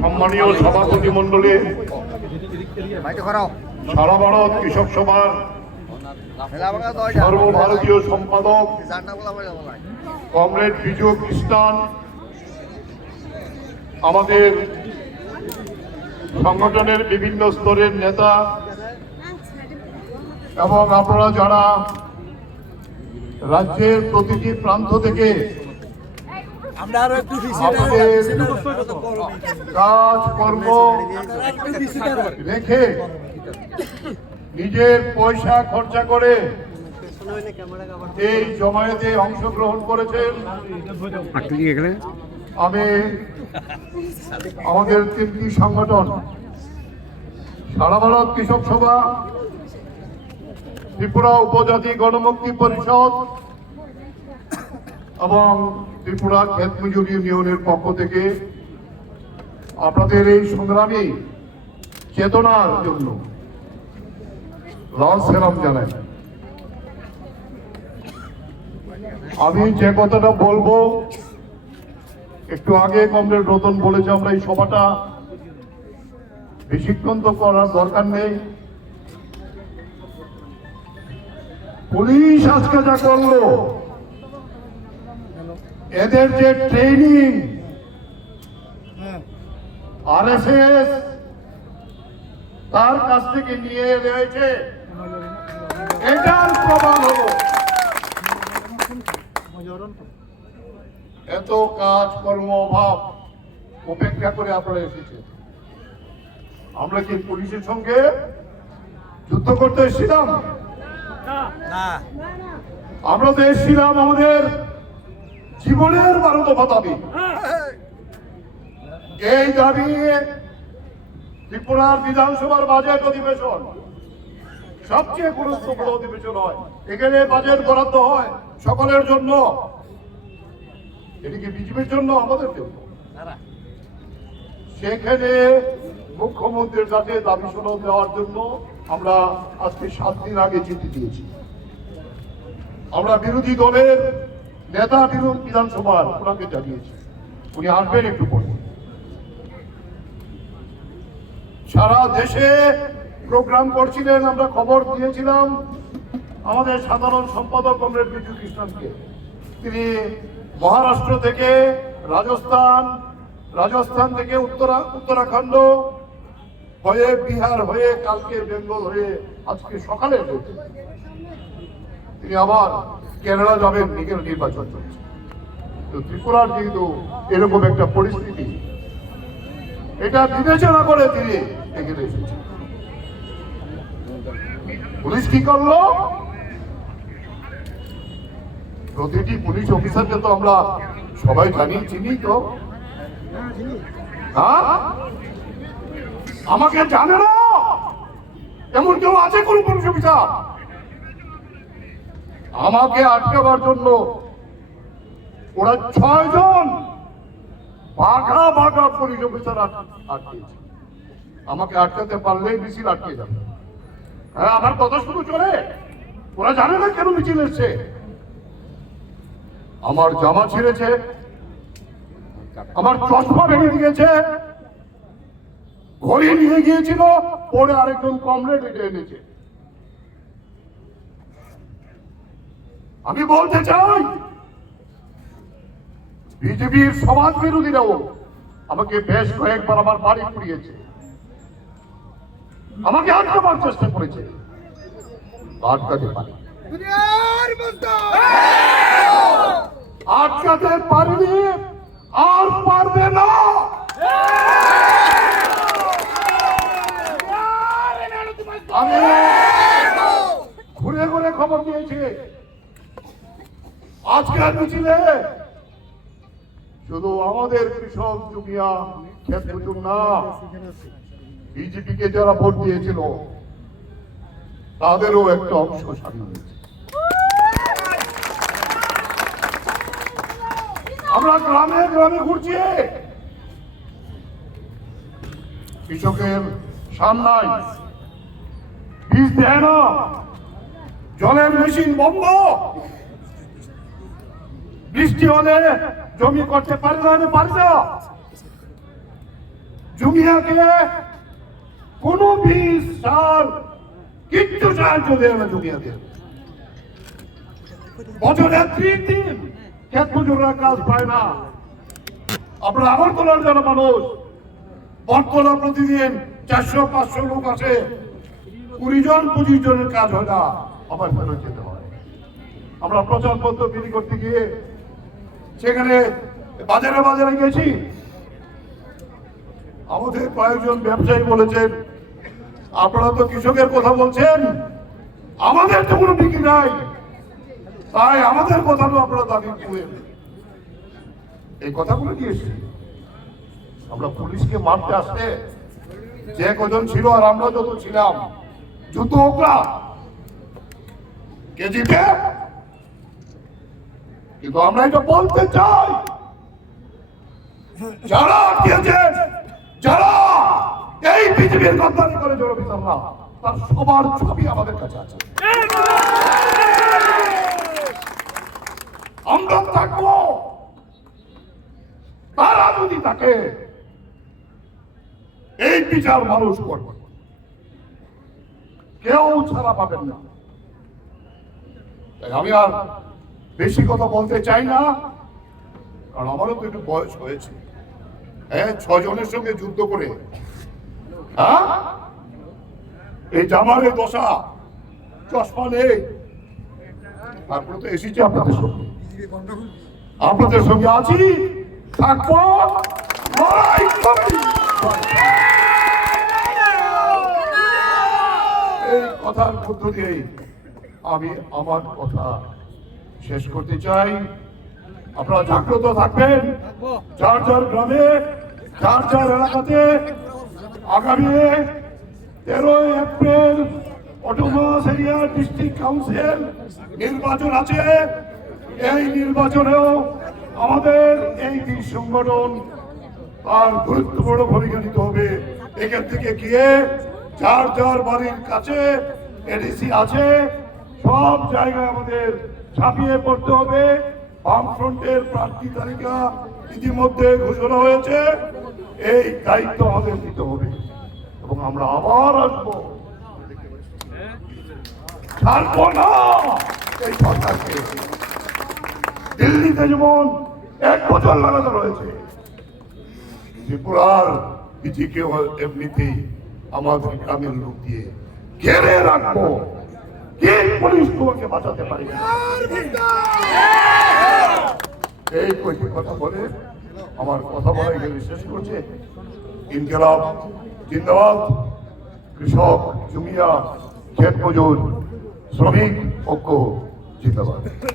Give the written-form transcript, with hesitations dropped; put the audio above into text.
সম্মানীয় সভাপতি মন্ডলী, সারা ভারত কৃষক সভার সর্বভারতীয় সম্পাদক কমরেড বিজু খ্রিস্টান, আমাদের সংগঠনের বিভিন্ন স্তরের নেতা এবং আপনারা যারা রাজ্যের প্রতিটি প্রান্ত থেকে কাজকর্ম রেখে নিজের পয়সা খরচা করে এই জমায়েতে অংশগ্রহণ করেছেন। আমি আমাদের তিনটি সংগঠন সারা ভারত কৃষক সভা, ত্রিপুরা উপজাতি গণমুক্তি পরিষদ এবং ত্রিপুরা ক্ষেত মজুর ইউনিয়নের পক্ষ থেকে আপনাদের এই সংগ্রামী চেতনার জন্য লাল সেলাম জানাই। আমি যে কথাটা বলবো, একটু আগে কমরেড রতন বলেছে আমরা এই সভাটা বেশিক্ষণ তো করার দরকার নেই। পুলিশ আজকে যা করলো, এদের যে ট্রেনিং আরএসএস তার কাছ থেকে নিয়ে রয়েছে, এটার প্রমাণ হলো এত কাজকর্ম অভাব উপেক্ষা করে আপনারা এসেছে। আমরা কি পুলিশের সঙ্গে যুদ্ধ করতে এসেছিলাম? আমরা তো এসেছিলাম আমাদের জীবনের বারোদফা দাবি। এই দাবি ত্রিপুরার বিধানসভার বাজেট অধিবেশন সবচেয়ে গুরুত্বপূর্ণ অধিবেশন হয়। এখানে বাজেট বরাদ্দ হয় সকলের জন্য, এটি কি বিজেপির জন্য, আমাদের জন্য। সেখানে মুখ্যমন্ত্রীর কাছে দাবি সনদ দেওয়ার জন্য আমরা আজকে 7 দিন আগে চিঠি দিয়েছি। আমরা বিরোধী দলের নেতা বিধানসভার ওনাকে জানিয়েছি, উনি আসবেন একটু পরে। সারা দেশে প্রোগ্রাম করছিলেন, আমরা খবর দিয়েছিলাম আমাদের সাধারণ সম্পাদক কমরেড বিজু খ্রিস্টানকে। তিনি মহারাষ্ট্র থেকে রাজস্থান থেকে উত্তরাখণ্ড হয়ে বিহার হয়ে কালকে বেঙ্গল হয়ে আজকে সকালে তিনি আবার কেরালা যাবেন, নির্বাচন চলছে। তো ত্রিপুরার যেহেতু এরকম একটা পরিস্থিতি, এটা বিবেচনা করে তিনি এখানে এসেছেন। পুলিশ কি করলো? প্রতিটি পুলিশ অফিসারকে তো আমরা সবাই জানি, চিনি তো। আমাকে জানে না এমন কেউ আছে কোন পুলিশ অফিসার? আমাকে আটকাবার জন্য ওরা 6 জন বাঘা পুলিশ অফিসার আটকেছে। আমাকে আটকাতে পারলেই মিছিল আটকে যাবে। হ্যাঁ, আমার কথা শুধু চলে, ওরা জানে না কেন মিছিল এসছে। আমার জামা ছিঁড়েছে, আমার চশমা ভেঙে দিয়েছে, ঘড়ি নিয়ে গিয়েছিল, পরে আরেকজন কমরেড এটা এনেছে। আমি বলতে চাই, বিজেপির সমাজ বিরোধীরাও আমাকে বেশ কয়েকবার আমার বাড়ি পুড়িয়েছে, আমাকে আটকাবার চেষ্টা করেছে, আটকাতে পারে আটকাতে পারেনি, আর পারবে না। আমি ঘুরে ঘুরে খবর দিয়েছি, আজকের মিছিলে শুধু আমাদের কৃষক জুমিয়া ক্ষেত মজুর না, বিজেপিকে যারা ভোট দিয়েছিল তাদেরও একটা অংশ সামিল হয়েছে। আমরা গ্রামে গ্রামে ঘুরছি, কৃষকের সামনায় বীজ দেয় না, জলের মেশিন বন্ধ, বৃষ্টি হলে জমি করতে পারে না। জুমিয়াকে কোনো বীজ সার কিচ্ছু সাহায্য দেয় না জুমিয়াদের। বছরে 3 দিন ক্ষেত মজুররা কাজ পায় না। আপনার আগরতলার যারা মানুষ, বটতলা প্রতিদিন 400-500 লোক আসে, 20 জন 25 জনের কাজ হয় না, আবার ফেরত যেতে হয়। আমরা প্রচারপত্র বিলি করতে গিয়ে সেখানে বাজারে বাজারে গেছি, আমাদের কয়েকজন ব্যবসায়ী বলেছেন, আপনারা তো কৃষকের কথা বলছেন, আমাদের তো কোনো বিক্রি নাই, তাই আমাদের কথাটা আপনারা দাবি করেন। এই কথাগুলো দিয়েছি। আমরা পুলিশকে মারতে আসতে যে কজন ছিল আর আমরা যত ছিলাম, যুদ্ধ ওকরা কেজিতে। কিন্তু আমরা এটা বলতে চাই, যারা আটকেছেন, যারা এই পৃথিবীর গদ্দারি করে জনবিচাররা, তার সবার ছবি আমাদের কাছে আছে। আমরা থাকবো, তারা যদি তাকে এই বিচার মানুষ করবে, কেউ ছাড়া পাবেন না। আমি আর বেশি কথা বলতে চাই না, কারণ আমারও তো একটু বয়স হয়েছে। 6 জনের সঙ্গে যুদ্ধ করে, এই জামারে দশা, চশমা নেই, তারপরে তো এসেছি আপনাদের সঙ্গে, আপনাদের সঙ্গে আছি, থাকবো, লড়াই করি। এই কথার মধ্য দিয়েই আমি আমার কথা শেষ করতে চাই। আপনারা জাগ্রত থাকবেন, যার যার গ্রামে, যার যার এলাকাতে। আগামী 13 April autonomous area district council নির্বাচন আছে। এই নির্বাচনেও আমাদের এই দুই সংগঠন তার গুরুত্বপূর্ণ ভূমিকা নিতে হবে। এখান থেকে গিয়ে যার যার বাড়ির কাছে এডিসি আছে, সব জায়গায় আমাদের ছাপিয়ে পড়তে হবে। বামফ্রন্টের প্রার্থী তালিকা ইতিমধ্যে ঘোষণা হয়েছে, এই দায়িত্ব আমাদের নিতে হবে এবং আমরা আবার আসবো, ছাড়বো না এই সরকারকে। দিল্লিতে যেমন 1 বছর লাগাতে রয়েছে, ত্রিপুরার বিজিকে এমনিতেই আমাদের গ্রামের লোক দিয়ে ঘেরে রাখবো। কে পুলিশ তোমাকে বাঁচাতে পারে? এই কয়েকটি কথা বলে আমার কথা বলা এখানে শেষ করছে। ইনকিলাব জিন্দাবাদ। কৃষক, জুমিয়া, ক্ষেত মজুর, শ্রমিক ঐক্য জিন্দাবাদ।